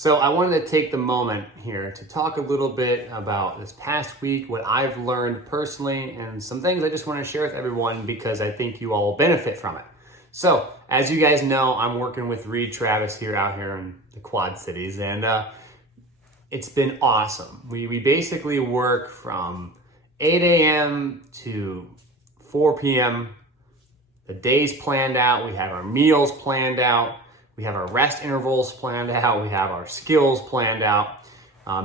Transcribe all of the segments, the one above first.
So I wanted to take the moment here to talk a little bit about this past week, what I've learned personally, and some things I just want to share with everyone because I think you all will benefit from it. So as you guys know, I'm working with Reed Travis out here in the Quad Cities, and it's been awesome. We basically work from 8 a.m. to 4 p.m. The day's planned out. We have our meals planned out. We have our rest intervals planned out. We have our skills planned out.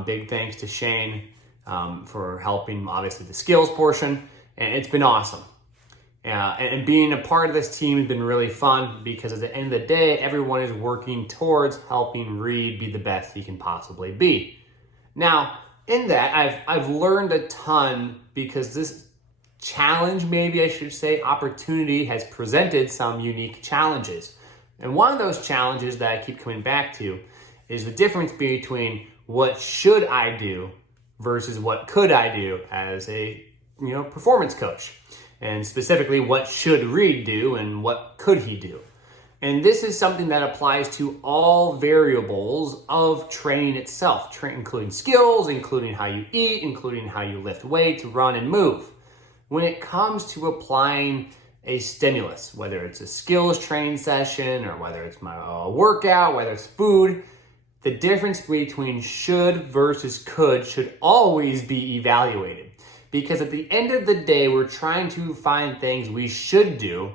Big thanks to Shane for helping, obviously, the skills portion. And it's been awesome. And being a part of this team has been really fun because at the end of the day, everyone is working towards helping Reed be the best he can possibly be. Now, in that, I've learned a ton because this challenge, maybe I should say, opportunity has presented some unique challenges. And one of those challenges that I keep coming back to is the difference between what should I do versus what could I do as a performance coach. And specifically, what should Reed do and what could he do? And this is something that applies to all variables of training itself, including skills, including how you eat, including how you lift weights, run, and move. When it comes to applying a stimulus, whether it's a skills training session or whether it's my workout, whether it's food, the difference between should versus could should always be evaluated. Because at the end of the day, we're trying to find things we should do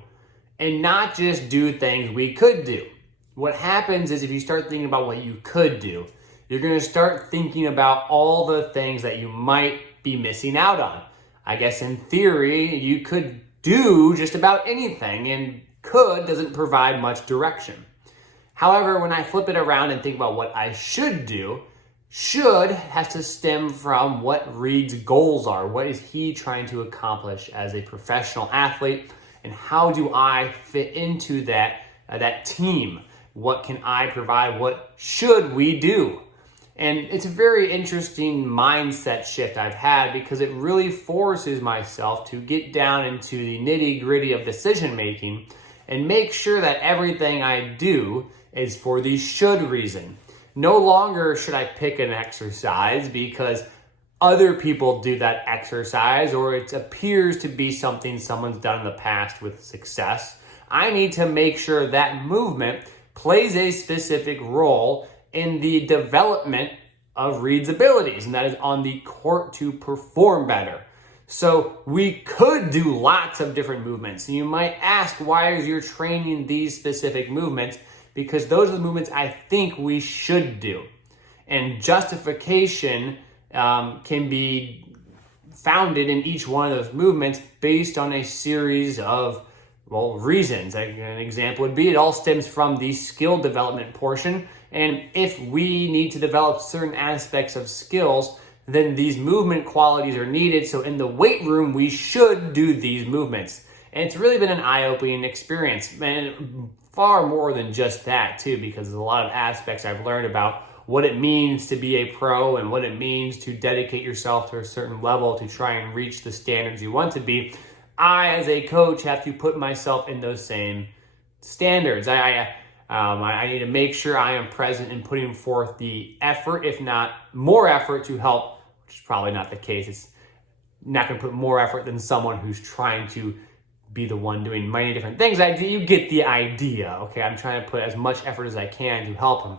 and not just do things we could do. What happens is if you start thinking about what you could do, you're going to start thinking about all the things that you might be missing out on. I guess in theory, you could do just about anything, and could doesn't provide much direction. However, when I flip it around and think about what I should do, should has to stem from what Reed's goals are. What is he trying to accomplish as a professional athlete, and how do I fit into that team? What can I provide? What should we do? And it's a very interesting mindset shift I've had because it really forces myself to get down into the nitty-gritty of decision making and make sure that everything I do is for the should reason. No longer should I pick an exercise because other people do that exercise or it appears to be something someone's done in the past with success. I need to make sure that movement plays a specific role in the development of Reed's abilities, and that is on the court to perform better. So we could do lots of different movements. And you might ask, why is your training these specific movements? Because those are the movements I think we should do. And justification can be founded in each one of those movements based on a series of reasons. An example would be it all stems from the skill development portion. And if we need to develop certain aspects of skills, then these movement qualities are needed. So in the weight room, we should do these movements. And it's really been an eye-opening experience. And far more than just that too, because there's a lot of aspects I've learned about what it means to be a pro and what it means to dedicate yourself to a certain level to try and reach the standards you want to be. I, as a coach, have to put myself in those same standards. I need to make sure I am present in putting forth the effort, if not more effort, to help, which is probably not the case. It's not going to put more effort than someone who's trying to be the one doing many different things. You get the idea, okay? I'm trying to put as much effort as I can to help them.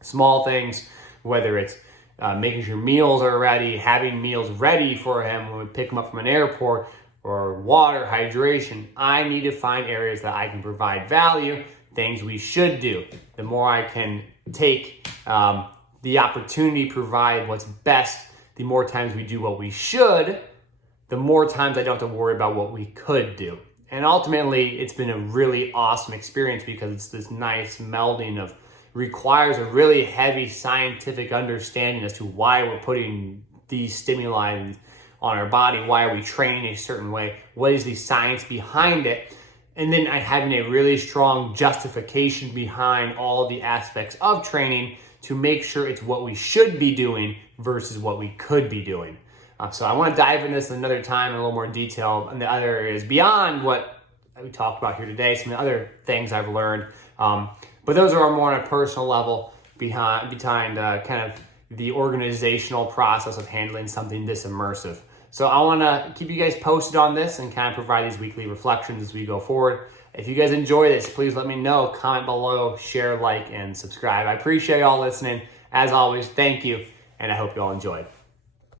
Small things, whether it's making sure meals are ready, having meals ready for him when we pick him up from an airport, or water, hydration. I need to find areas that I can provide value, things we should do. The more I can take the opportunity, provide what's best, the more times we do what we should, the more times I don't have to worry about what we could do. And ultimately, it's been a really awesome experience because it's this nice melding of requires a really heavy scientific understanding as to why we're putting these stimuli on our body, why are we training a certain way, what is the science behind it, and then having a really strong justification behind all of the aspects of training to make sure it's what we should be doing versus what we could be doing. So I want to dive into this another time in a little more detail in the other areas beyond what we talked about here today, some of the other things I've learned. But those are more on a personal level. behind kind of the organizational process of handling something this immersive. So I want to keep you guys posted on this and kind of provide these weekly reflections as we go forward. If you guys enjoy this, please let me know. Comment below, share, like, and subscribe. I appreciate y'all listening. As always, thank you, and I hope you all enjoyed.